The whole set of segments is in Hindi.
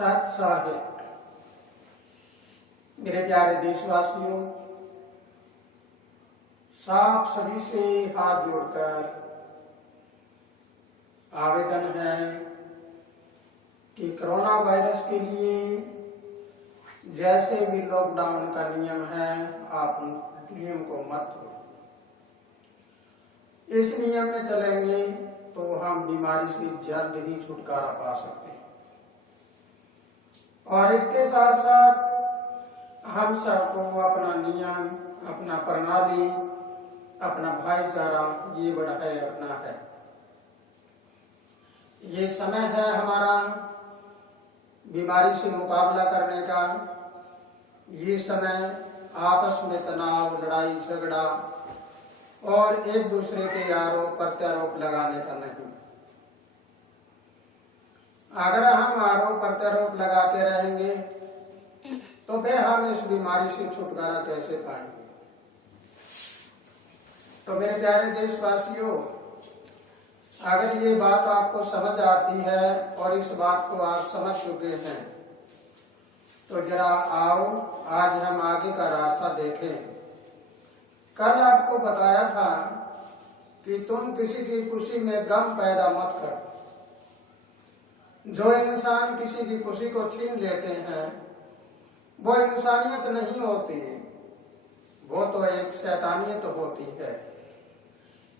सत साहिब। मेरे प्यारे देशवासियों, साफ सभी से हाथ जोड़कर आवेदन है कि कोरोना वायरस के लिए जैसे भी लॉकडाउन का नियम है, आप उन नियम को मत तोड़ो। इस नियम में चलेंगे तो हम बीमारी से जल्द ही छुटकारा पा सकते हैं। और इसके साथ साथ हम सबको अपना नियम, अपना प्रणाली, अपना भाईचारा ये बढ़ाए रखना है। ये समय है हमारा बीमारी से मुकाबला करने का। ये समय आपस में तनाव, लड़ाई झगड़ा और एक दूसरे के आरोप प्रत्यारोप लगाने का नहीं। अगर हम आरोप प्रत्यारोप लगाते रहेंगे तो फिर हम इस बीमारी से छुटकारा कैसे पाएंगे। तो मेरे प्यारे देशवासियों, अगर ये बात आपको समझ आती है और इस बात को आप समझ चुके हैं तो जरा आओ आज हम आगे का रास्ता देखें। कल आपको बताया था कि तुम किसी की खुशी में गम पैदा मत करो। जो इंसान किसी की खुशी को छीन लेते हैं वो इंसानियत नहीं होती, वो तो एक शैतानियत होती है।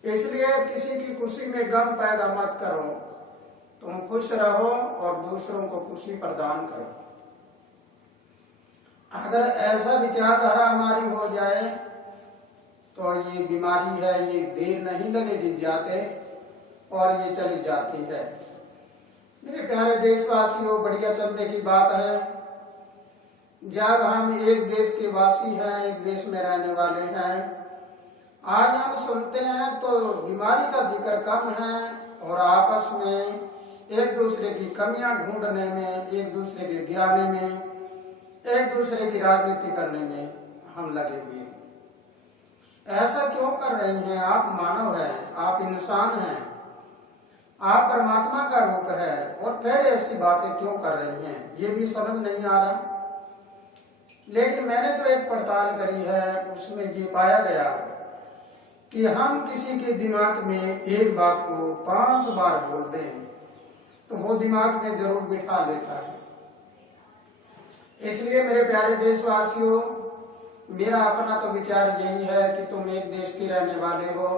इसलिए किसी की खुशी में गम पैदा मत करो, तुम खुश रहो और दूसरों को खुशी प्रदान करो। अगर ऐसा विचारधारा हमारी हो जाए तो ये बीमारी है, ये देर नहीं लगेगी जाते और ये चली जाती है। मेरे प्यारे देशवासियों, बढ़िया चलने की बात है। जब हम एक देश के वासी हैं, एक देश में रहने वाले हैं, आज हम सुनते हैं तो बीमारी का जिक्र कम है और आपस में एक दूसरे की कमियां ढूंढने में, एक दूसरे के गिराने में, एक दूसरे की राजनीति करने में हम लगे हुए हैं। ऐसा क्यों कर रही हैं? आप मानव हैं, आप इंसान हैं, आप परमात्मा का रूप है और फिर ऐसी बातें क्यों कर रही हैं, ये भी समझ नहीं आ रहा। लेकिन मैंने तो एक पड़ताल करी है, उसमें ये पाया गया कि हम किसी के दिमाग में एक बात को 5 बार बोल दें तो वो दिमाग में जरूर बिठा लेता है। इसलिए मेरे प्यारे देशवासियों, मेरा अपना तो विचार यही है कि तुम एक देश के रहने वाले हो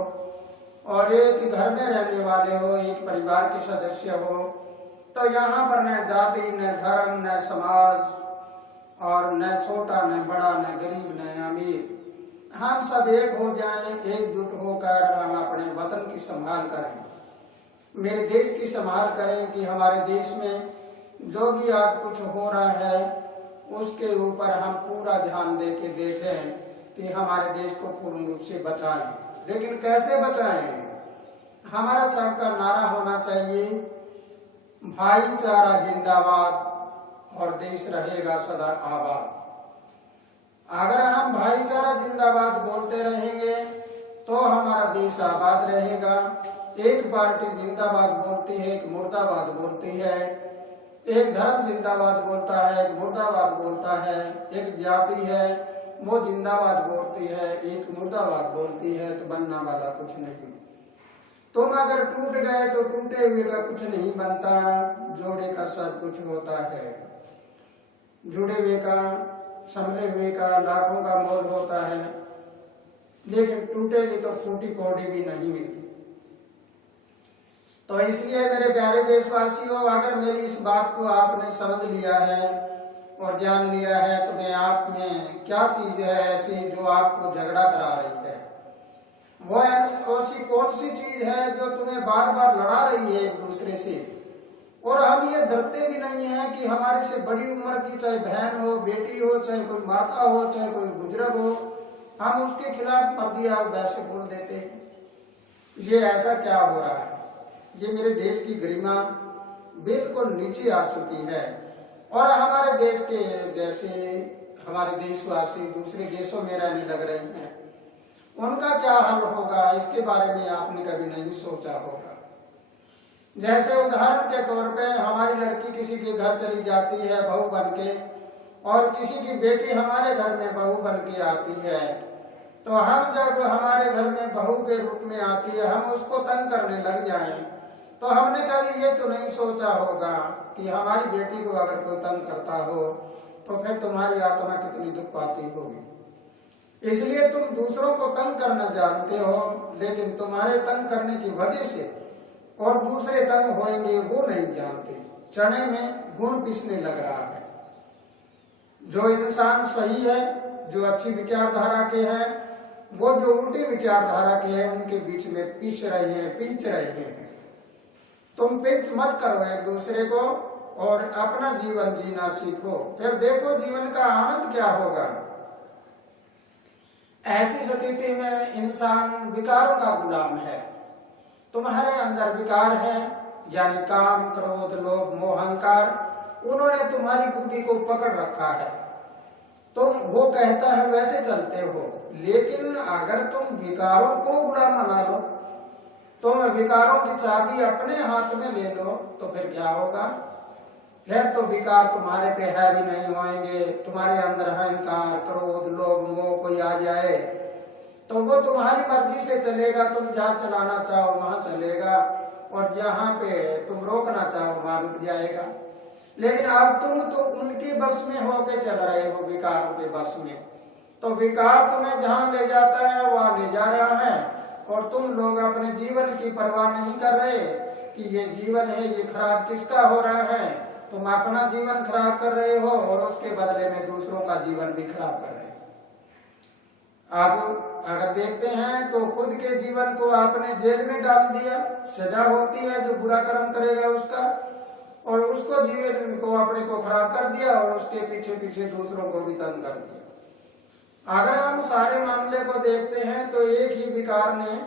और एक घर में रहने वाले हो, एक परिवार के सदस्य हो, तो यहाँ पर न जाति, न धर्म, न समाज और न छोटा, न बड़ा, न गरीब, न अमीर, हम सब एक हो जाएं, एकजुट होकर हम अपने वतन की संभाल करें, मेरे देश की संभाल करें कि हमारे देश में जो भी आज कुछ हो रहा है उसके ऊपर हम पूरा ध्यान दे के देखें कि हमारे देश को पूर्ण रूप से बचाएं। लेकिन कैसे बचाएं? हमारा सबका नारा होना चाहिए, भाईचारा जिंदाबाद और देश रहेगा सदा आबाद। अगर हम भाईचारा जिंदाबाद बोलते रहेंगे तो हमारा देश आबाद रहेगा। एक पार्टी जिंदाबाद बोलती है, एक मुर्दाबाद बोलती है, एक धर्म जिंदाबाद बोलता है, एक मुर्दाबाद बोलता है, एक जाति है वो जिंदाबाद बोलती है, एक मुर्दाबाद बोलती है, तो बनने वाला कुछ नहीं। तुम अगर टूट गए तो टूटे हुए का कुछ नहीं बनता, जोड़े का सब कुछ होता है। जुड़े हुए का, संभले हुए का लाखों का मोल होता है, लेकिन टूटेगी तो फूटी कौड़ी भी नहीं मिलती। तो इसलिए मेरे प्यारे देशवासियों, अगर मेरी इस बात को आपने समझ लिया है और जान लिया है तो मैं आप में क्या चीज है ऐसी जो आपको झगड़ा करा रही है, वो ऐसी कौन सी चीज है जो तुम्हें बार बार लड़ा रही है एक दूसरे से। और हम ये डरते भी नहीं है कि हमारे से बड़ी उम्र की, चाहे बहन हो, बेटी हो, चाहे कोई माता हो, चाहे कोई बुजुर्ग हो, हम उसके खिलाफ पर्दिया वैसे बोल देते हैं। ये ऐसा क्या हो रहा है? ये मेरे देश की गरिमा बिल्कुल नीचे आ चुकी है और हमारे देश के जैसे हमारे देशवासी दूसरे देशों में रहने लग रहे हैं, उनका क्या हल होगा इसके बारे में आपने कभी नहीं सोचा होगा। जैसे उदाहरण के तौर पे हमारी लड़की किसी के घर चली जाती है बहू बन के, और किसी की बेटी हमारे घर में बहू बन के आती है, तो हम जब हमारे घर में बहू के रूप में आती है हम उसको तंग करने लग जाएं, तो हमने कभी ये तो नहीं सोचा होगा कि हमारी बेटी को अगर कोई तंग करता हो तो फिर तुम्हारी आत्मा कितनी दुख पाती होगी। इसलिए तुम दूसरों को तंग करना जानते हो, लेकिन तुम्हारे तंग करने की वजह से और दूसरे तंग होंगे वो नहीं जानते। चने में गुण पिसने लग रहा है। जो इंसान सही है, जो अच्छी विचारधारा के हैं, वो जो उल्टी विचारधारा के हैं उनके बीच में पिस रहे हैं, पिंच रहे हैं। तुम पिंच मत करो एक दूसरे को और अपना जीवन जीना सीखो, फिर देखो जीवन का आनंद क्या होगा। ऐसी स्थिति में इंसान विकारों का गुलाम है। तुम्हारे अंदर विकार है, यानी काम, क्रोध, लोभ, मोह, अहंकार, उन्होंने तुम्हारी बुद्धि को पकड़ रखा है। तुम वो कहता है वैसे चलते हो, लेकिन अगर तुम विकारों को गुलाम बना लो, तुम विकारों की चाबी अपने हाथ में ले लो, तो फिर क्या होगा? फिर तो विकार तुम्हारे पे है भी नहीं होंगे। तुम्हारे अंदर अहंकार, क्रोध, लोभ, मोह कोई आ जाए तो वो तुम्हारी मर्जी से चलेगा। तुम जहाँ चलाना चाहो वहां चलेगा, और जहाँ पे तुम रोकना चाहो वहां रुक जाएगा। लेकिन अब तुम तो उनके बस में होके चल रहे हो, विकारों के बस में। तो विकार तुम्हें जहाँ ले जाता है वहां ले जा रहा है, और तुम लोग अपने जीवन की परवाह नहीं कर रहे कि ये जीवन है, ये खराब किसका हो रहा है। तुम अपना जीवन खराब कर रहे हो और उसके बदले में दूसरों का जीवन भी खराब कर रहे हो। अब अगर देखते हैं तो खुद के जीवन को आपने जेल में डाल दिया, सजा होती है जो बुरा कर्म करेगा उसका, और उसको जीवन को अपने को खराब कर दिया और उसके पीछे पीछे दूसरों को भी तंग कर दिया। अगर हम सारे मामले को देखते हैं तो एक ही विकार ने,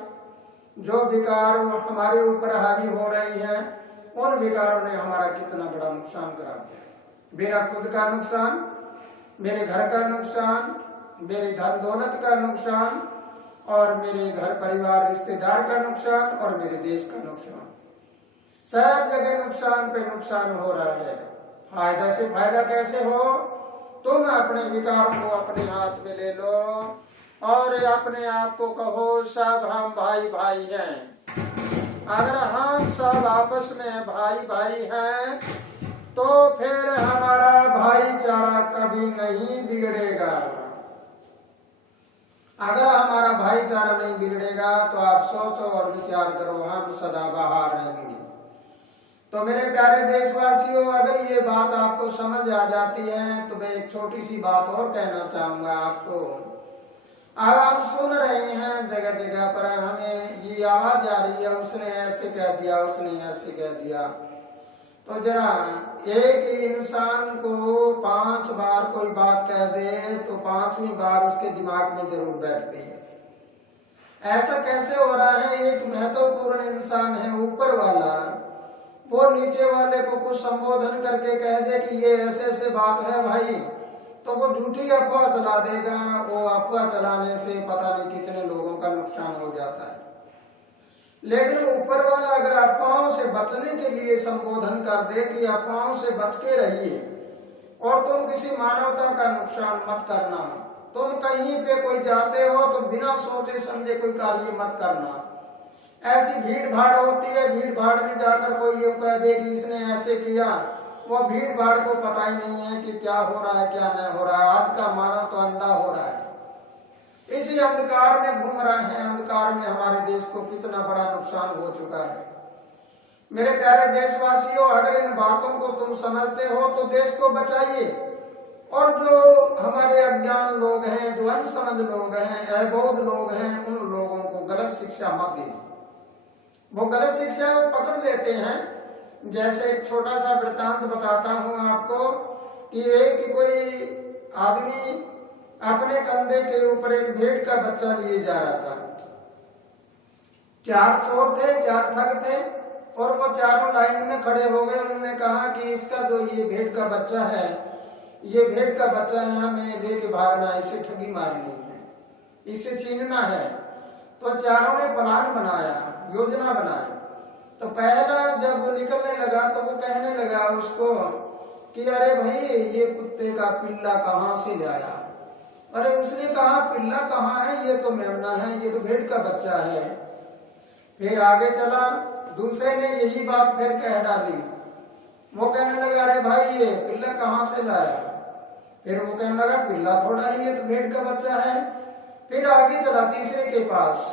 जो विकार हमारे ऊपर हावी हो रही है, उन विकारों ने हमारा कितना बड़ा नुकसान करा दिया। मेरा खुद का नुकसान, मेरे घर का नुकसान, मेरे धन दौलत का नुकसान, और मेरे घर परिवार रिश्तेदार का नुकसान, और मेरे देश का नुकसान। सब जगह नुकसान पे नुकसान हो रहा है। फायदा से फायदा कैसे हो? तुम अपने विकारों को अपने हाथ में ले लो और अपने आप को कहो सब हम भाई भाई हैं। अगर हम सब आपस में भाई भाई हैं तो फिर हमारा भाईचारा कभी नहीं बिगड़ेगा। अगर हमारा भाईचारा नहीं बिगड़ेगा तो आप सोचो और विचार करो, हम सदाबहार रहेंगे। तो मेरे प्यारे देशवासियों, अगर ये बात आपको समझ आ जाती है तो मैं एक छोटी सी बात और कहना चाहूंगा आपको। अब हम सुन रहे हैं जगह जगह पर हमें ये आवाज आ रही है, उसने ऐसे कह दिया, उसने ऐसे कह दिया। तो जरा एक इंसान को 5 बार कोई बात कह दे तो 5वीं बार उसके दिमाग में जरूर बैठती है। ऐसा कैसे हो रहा है? एक महत्वपूर्ण इंसान है ऊपर वाला, वो नीचे वाले को कुछ संबोधन करके कह दे कि ये ऐसे ऐसे बात है भाई, तो वो झूठी अफवाह चला देगा। वो अफवाह चलाने से पता नहीं कितने लोगों का नुकसान हो जाता है। लेकिन ऊपर वाला अगर अफवाहों से बचने के लिए संबोधन कर दे कि अफवाहों से बच के रहिए और तुम किसी मानवता का नुकसान मत करना, तुम कहीं पे कोई जाते हो तो बिना सोचे समझे कोई कार्य मत करना। ऐसी भीड़ भाड़ होती है, भीड़ भाड़ में जाकर कोई ये कह दे कि इसने ऐसे किया, वो भीड़ भाड़ को पता ही नहीं है कि क्या हो रहा है क्या नहीं हो रहा है। आज का मानव तो अंधा हो रहा है, इसी अंधकार में घूम रहे हैं। अंधकार में हमारे देश को कितना बड़ा नुकसान हो चुका है। मेरे प्यारे देशवासियों, अगर इन बातों को तुम समझते हो तो देश को बचाइए, और जो हमारे अज्ञान लोग हैं, जो अनसमझ लोग हैं, अबोध लोग हैं, उन लोगों को गलत शिक्षा मत दीजिए। वो गलत शिक्षा पकड़ लेते हैं। जैसे एक छोटा सा वृत्तांत बताता हूँ आपको कि एक कोई आदमी अपने कंधे के ऊपर एक भेड़ का बच्चा लिए जा रहा था। 4 चोर थे, 4 ठग थे, और वो चारों लाइन में खड़े हो गए। उन्होंने कहा कि इसका जो ये भेड़ का बच्चा है, ये भेड़ का बच्चा है, हमें लेके भागना है, इसे ठगी मारनी है, इसे छीनना है। तो चारों ने प्लान बनाया, योजना बनाई। तो पहला जब वो निकलने लगा तो वो कहने लगा उसको कि अरे भाई ये कुत्ते का पिल्ला कहाँ से लाया। अरे उसने कहा पिल्ला कहाँ है, ये तो मेमना है, ये तो भेड़ का बच्चा है। फिर आगे चला, दूसरे ने यही बात फिर कह डाली। वो कहने लगा अरे भाई ये पिल्ला कहाँ से लाया। फिर वो कहने लगा पिल्ला थोड़ा ही, ये तो भेड़ का बच्चा है। फिर आगे चला तीसरे के पास,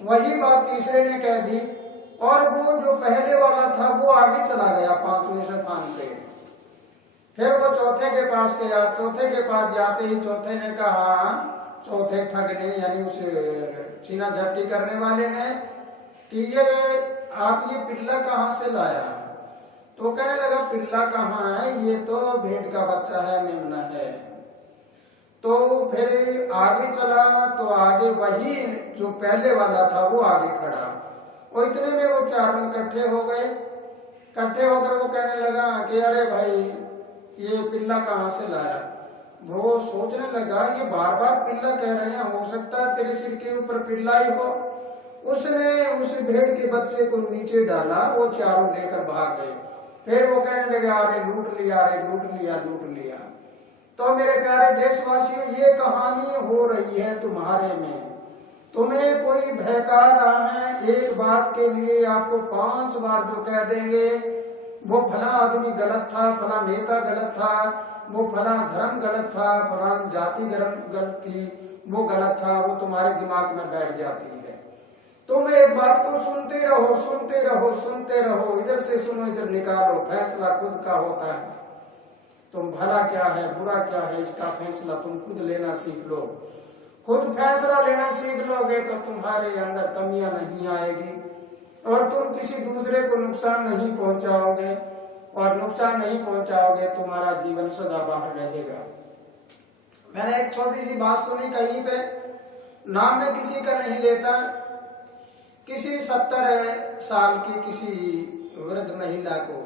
वही बात तीसरे ने कह दी और वो जो पहले वाला था वो आगे चला गया 5वें स्थान पे। फिर वो चौथे के पास गया, चौथे के पास जाते ही चौथे ने कहा, चौथे ठग ने यानी उस छीना झपटी करने वाले ने, कि ये आप ये पिल्ला कहाँ से लाया। तो कहने लगा पिल्ला कहाँ है, ये तो भेड़ का बच्चा है, मेमना है। तो फिर आगे चला तो आगे वही जो पहले वाला था वो आगे खड़ा। वो इतने में वो चारों इकट्ठे हो गए। इकट्ठे होकर वो कहने लगा कि अरे भाई ये पिल्ला कहाँ से लाया। वो सोचने लगा ये बार बार पिल्ला कह रहे हैं, हो सकता है तेरे सिर के ऊपर पिल्ला ही हो। उसने उस भेड़ के बच्चे को नीचे डाला, वो चारों लेकर भाग गए। फिर वो कहने लगा अरे लूट लिया, अरे लूट लिया, लूट लिया। तो मेरे प्यारे देशवासियों, ये कहानी हो रही है तुम्हारे में। तुम्हें कोई बहका रहा है एक बात के लिए, आपको 5 बार जो कह देंगे वो फला आदमी गलत था, फला नेता गलत था, वो फला धर्म गलत था, फला जाति गलत थी, वो गलत था, वो तुम्हारे दिमाग में बैठ जाती है। तुम एक बात को सुनते रहो, सुनते रहो, सुनते रहो, इधर से सुनो इधर निकालो, फैसला खुद का होता है। तुम भला क्या है बुरा क्या है इसका फैसला तुम खुद लेना सीख लो। खुद फैसला लेना सीख लोगे तो तुम्हारे अंदर कमियां नहीं आएगी और तुम किसी दूसरे को नुकसान नहीं पहुंचाओगे, और नुकसान नहीं पहुंचाओगे तुम्हारा जीवन सदा बाहर रहेगा। मैंने एक छोटी सी बात सुनी कहीं पे, नाम में किसी का नहीं लेता, किसी 70 साल की किसी वृद्ध महिला को,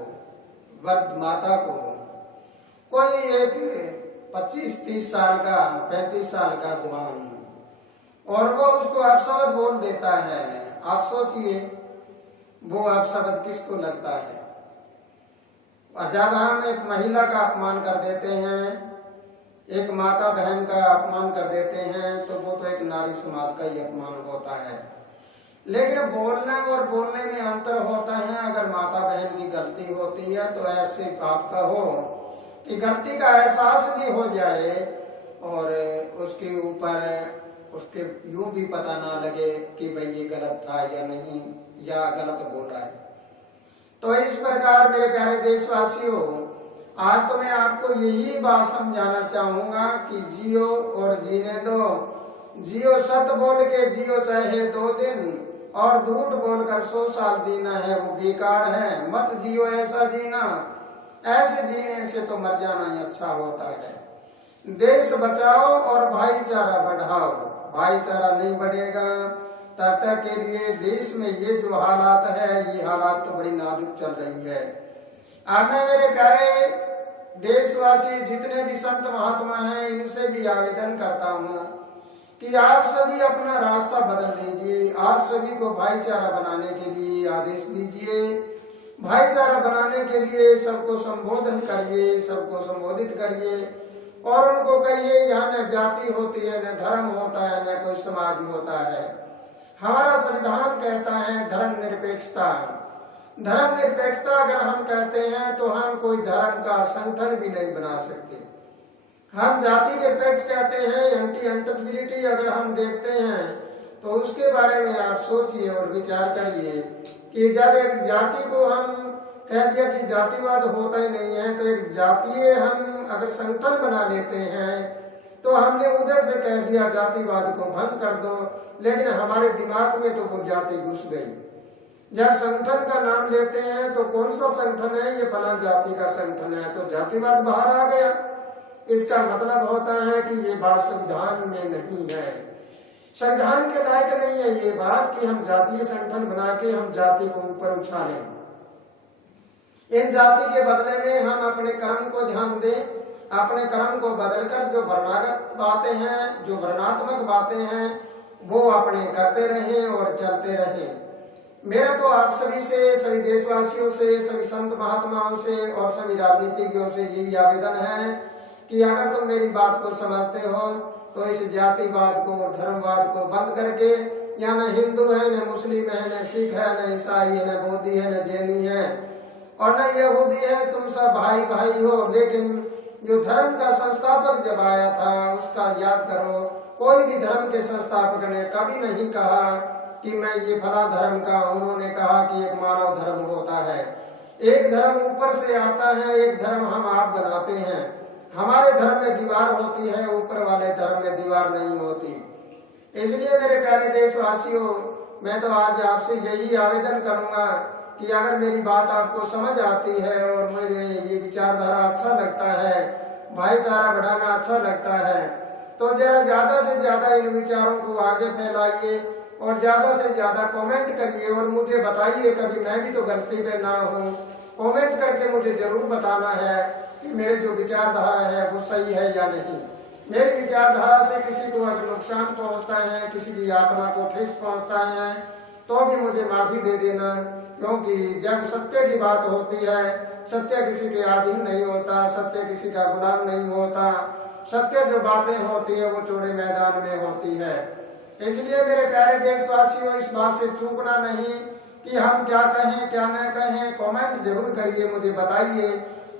वृद्ध माता को कोई एक 25-30 साल का, 35 साल का जवान, और वो उसको अपशब्द बोल देता है। आप सोचिए वो अपशब्द किसको लगता है। जब हम एक महिला का अपमान कर देते हैं, एक माता बहन का अपमान कर देते हैं, तो वो तो एक नारी समाज का ही अपमान होता है। लेकिन बोलने और बोलने में अंतर होता है। अगर माता बहन की गलती होती है तो ऐसे बात का हो कि गलती का एहसास भी हो जाए और उसके ऊपर उसके यूं भी पता ना लगे कि भाई ये गलत था या नहीं, या गलत बोला है। तो इस प्रकार मेरे प्यारे देशवासियों, आज तो मैं आपको यही बात समझाना चाहूंगा कि जियो और जीने दो। जियो सत्य बोल के जियो चाहे 2 दिन, और झूठ बोलकर 100 साल जीना है वो बेकार है। मत जियो ऐसा जीना, ऐसे जीने से तो मर जाना ही अच्छा होता है। देश बचाओ और भाईचारा बढ़ाओ। भाईचारा नहीं बढ़ेगा तब तक के लिए देश में ये जो हालात है, ये हालात तो बड़ी नाजुक चल रही है। अब मैं मेरे प्यारे देशवासी जितने भी संत महात्मा हैं, इनसे भी आवेदन करता हूँ कि आप सभी अपना रास्ता बदल लीजिए। आप सभी को भाईचारा बनाने के लिए आदेश दीजिए। भाईचारा बनाने के लिए सबको संबोधन करिए, सबको संबोधित करिए और उनको कहिए यहाँ न जाति होती है, न धर्म होता है, न कोई समाज होता है। हमारा संविधान कहता है धर्म निरपेक्षता। धर्म निरपेक्षता अगर हम कहते हैं तो हम कोई धर्म का संगठन भी नहीं बना सकते। हम जाति निरपेक्ष कहते हैं, एंटी इंटचेबिलिटी अगर हम देखते हैं तो उसके बारे में आप सोचिए और विचार करिए कि जब एक जाति को हम कह दिया कि जातिवाद होता ही नहीं है, तो एक जातीय हम अगर संगठन बना लेते हैं तो हमने उधर से कह दिया जातिवाद को भंग कर दो, लेकिन हमारे दिमाग में तो वो जाति घुस गई। जब संगठन का नाम लेते हैं तो कौन सा संगठन है, ये फला जाति का संगठन है, तो जातिवाद बाहर आ गया। इसका मतलब होता है कि ये बात संविधान में नहीं है, संविधान के लायक नहीं है ये बात कि हम जातीय संगठन बना के हम जाति को ऊपर उछालें। इन जाति के बदले में हम अपने कर्म को ध्यान दें, अपने कर्म को बदलकर जो वर्णागत बातें हैं, जो वर्णात्मक बातें हैं, वो अपने करते रहें और चलते रहें। मेरा तो आप सभी से, सभी देशवासियों से, सभी संत महात्माओं से और सभी राजनीतिज्ञों से यही आवेदन है कि अगर तुम मेरी बात को समझते हो तो इस जातिवाद को, धर्मवाद को बंद करके, यहाँ न हिंदू है, न मुस्लिम है, न सिख है, न ईसाई है, न बौद्धि है, न जैनी है और न यहूदी है, तुम सब भाई भाई हो। लेकिन जो धर्म का संस्थापक जब आया था उसका याद करो। कोई भी धर्म के संस्थापक ने कभी नहीं कहा कि मैं ये फला धर्म का, उन्होंने कहा कि एक मानव धर्म होता है। एक धर्म ऊपर से आता है, एक धर्म हम आप बनाते हैं। हमारे धर्म में दीवार होती है, ऊपर वाले धर्म में दीवार नहीं होती। इसलिए मेरे प्यारे देशवासियों, मैं तो आज आपसे यही आवेदन करूंगा कि अगर मेरी बात आपको समझ आती है और मेरे ये विचारधारा अच्छा लगता है, भाईचारा बढ़ाना अच्छा लगता है, तो जरा ज्यादा से ज्यादा इन विचारों को आगे फैलाइए और ज्यादा से ज्यादा कमेंट करिए और मुझे बताइए, कभी मैं भी तो गलती पे ना हूँ। कमेंट करके मुझे जरूर बताना है कि मेरे जो विचारधारा है वो सही है या नहीं। मेरी विचारधारा से किसी को अगर नुकसान पहुंचता है, किसी की यातना को ठेस पहुंचता है, तो भी मुझे माफी दे देना, क्योंकि जब सत्य की बात होती है, सत्य किसी के अधीन नहीं होता, सत्य किसी का गुलाम नहीं होता। सत्य जो बातें होती है वो चौड़े मैदान में होती है। इसलिए मेरे प्यारे देशवासियों, इस बात से चूकना नहीं कि हम क्या कहें क्या न कहें। कमेंट जरूर करिए, मुझे बताइए।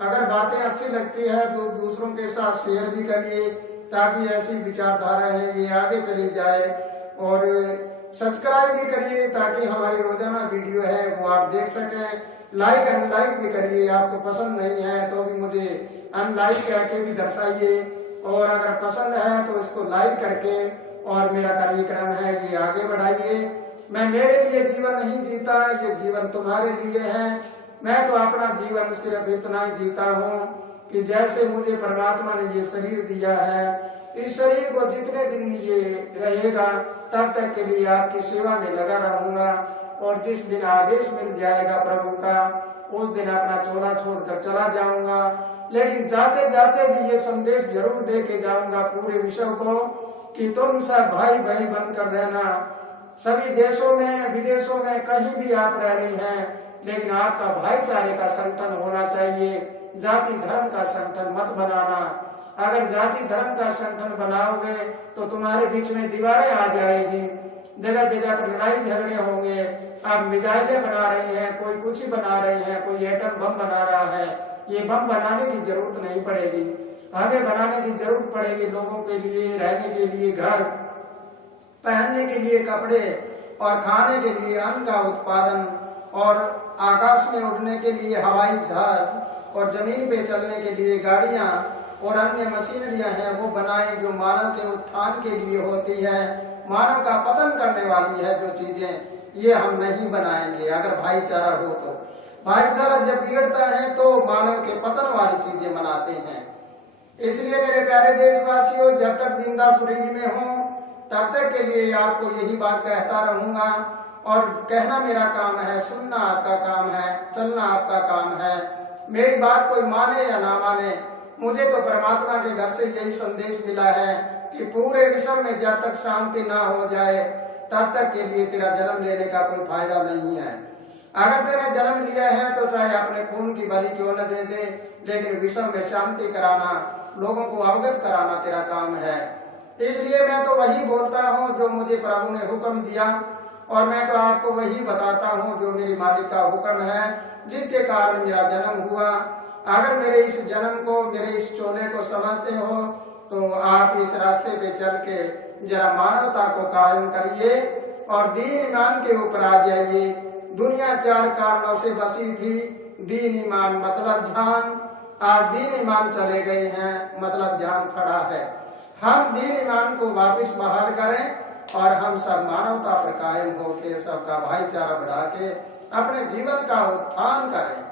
अगर बातें अच्छी लगती है तो दूसरों के साथ शेयर भी करिए, ताकि ऐसी विचारधारा है ये आगे चली जाए। और सब्सक्राइब भी करिए ताकि हमारी रोजाना वीडियो है वो आप देख सकें। लाइक अनलाइक भी करिए, आपको पसंद नहीं है तो भी मुझे अनलाइक करके भी दर्शाइए, और अगर पसंद है तो इसको लाइक करके और मेरा कार्यक्रम है ये आगे बढ़ाइए। मैं मेरे लिए जीवन नहीं जीता, ये जीवन तुम्हारे लिए है। मैं तो अपना जीवन सिर्फ इतना ही जीता हूँ कि जैसे मुझे परमात्मा ने ये शरीर दिया है, इस शरीर को जितने दिन ये रहेगा तब तक के लिए आपकी सेवा में लगा रहूंगा। और जिस दिन आदेश मिल जाएगा प्रभु का, उस दिन अपना चोला छोड़कर चला जाऊंगा। लेकिन जाते जाते भी ये संदेश जरूर दे के जाऊंगा पूरे विश्व को कि तुम सब भाई भाई बनकर रहना। सभी देशों में, विदेशों में, कहीं भी आप रह रहे हैं, लेकिन आपका भाईचारे का संगठन होना चाहिए। जाति धर्म का संगठन मत बनाना। अगर जाति धर्म का संगठन बनाओगे तो तुम्हारे बीच में दीवारें आ जाएगी, जगह जगह पर लड़ाई झगड़े होंगे। आप मिसाइलें बना रहे हैं, कोई कुछ ही बना रहे हैं, कोई एटम बम बना रहा है। ये बम बनाने की जरूरत नहीं पड़ेगी, हमें बनाने की जरूरत पड़ेगी लोगों के लिए रहने के लिए घर, पहनने के लिए कपड़े और खाने के लिए अन्न का उत्पादन, और आकाश में उड़ने के लिए हवाई जहाज और जमीन पे चलने के लिए गाड़ियां और अन्य मशीनरियां हैं वो बनाए जो मानव के उत्थान के लिए होती है। मानव का पतन करने वाली है जो चीजें, ये हम नहीं बनाएंगे अगर भाईचारा हो तो। भाईचारा जब बिगड़ता है तो मानव के पतन वाली चीजें बनाते हैं। इसलिए मेरे प्यारे देशवासियों, जब तक जिंदा शरीर में हूँ तब तक के लिए आपको यही बात कहता रहूंगा। और कहना मेरा काम है, सुनना आपका काम है, चलना आपका काम है। मेरी बात कोई माने या ना माने, मुझे तो परमात्मा के घर से यही संदेश मिला है कि पूरे विश्व में जब तक शांति ना हो जाए तब तक के लिए तेरा जन्म लेने का कोई फायदा नहीं है। अगर तेरे जन्म लिया है तो चाहे अपने खून की बलि क्यों न दे दे, लेकिन विश्व में शांति कराना, लोगों को अवगत कराना तेरा काम है। इसलिए मैं तो वही बोलता हूँ जो मुझे प्रभु ने हुक्म दिया, और मैं तो आपको वही बताता हूँ जो मेरी मालिक का हुक्म है, जिसके कारण मेरा जन्म हुआ। अगर मेरे इस जन्म को, मेरे इस चोले को समझते हो तो आप इस रास्ते पे चल के जरा मानवता को कायम करिए और दीन ईमान के ऊपर आ जाइए। दुनिया 4 कारणों से बसी थी, दीन ईमान मतलब जान। आज दीन ईमान चले गए हैं, मतलब जान खड़ा है। हम दीन ईमान को वापस बहाल करें और हम सब मानवता पर कायम होकर सबका भाईचारा बढ़ा के अपने जीवन का उत्थान करें।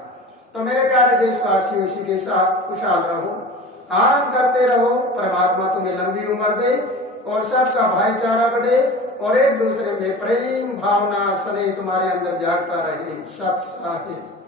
तो मेरे प्यारे देशवासियों, इसी के साथ खुशहाल रहो, आराम करते रहो, परमात्मा तुम्हें लंबी उम्र दे और सबका भाईचारा बढ़े और एक दूसरे में प्रेम भावना स्नेह तुम्हारे अंदर जागता रहे। सत साहिब।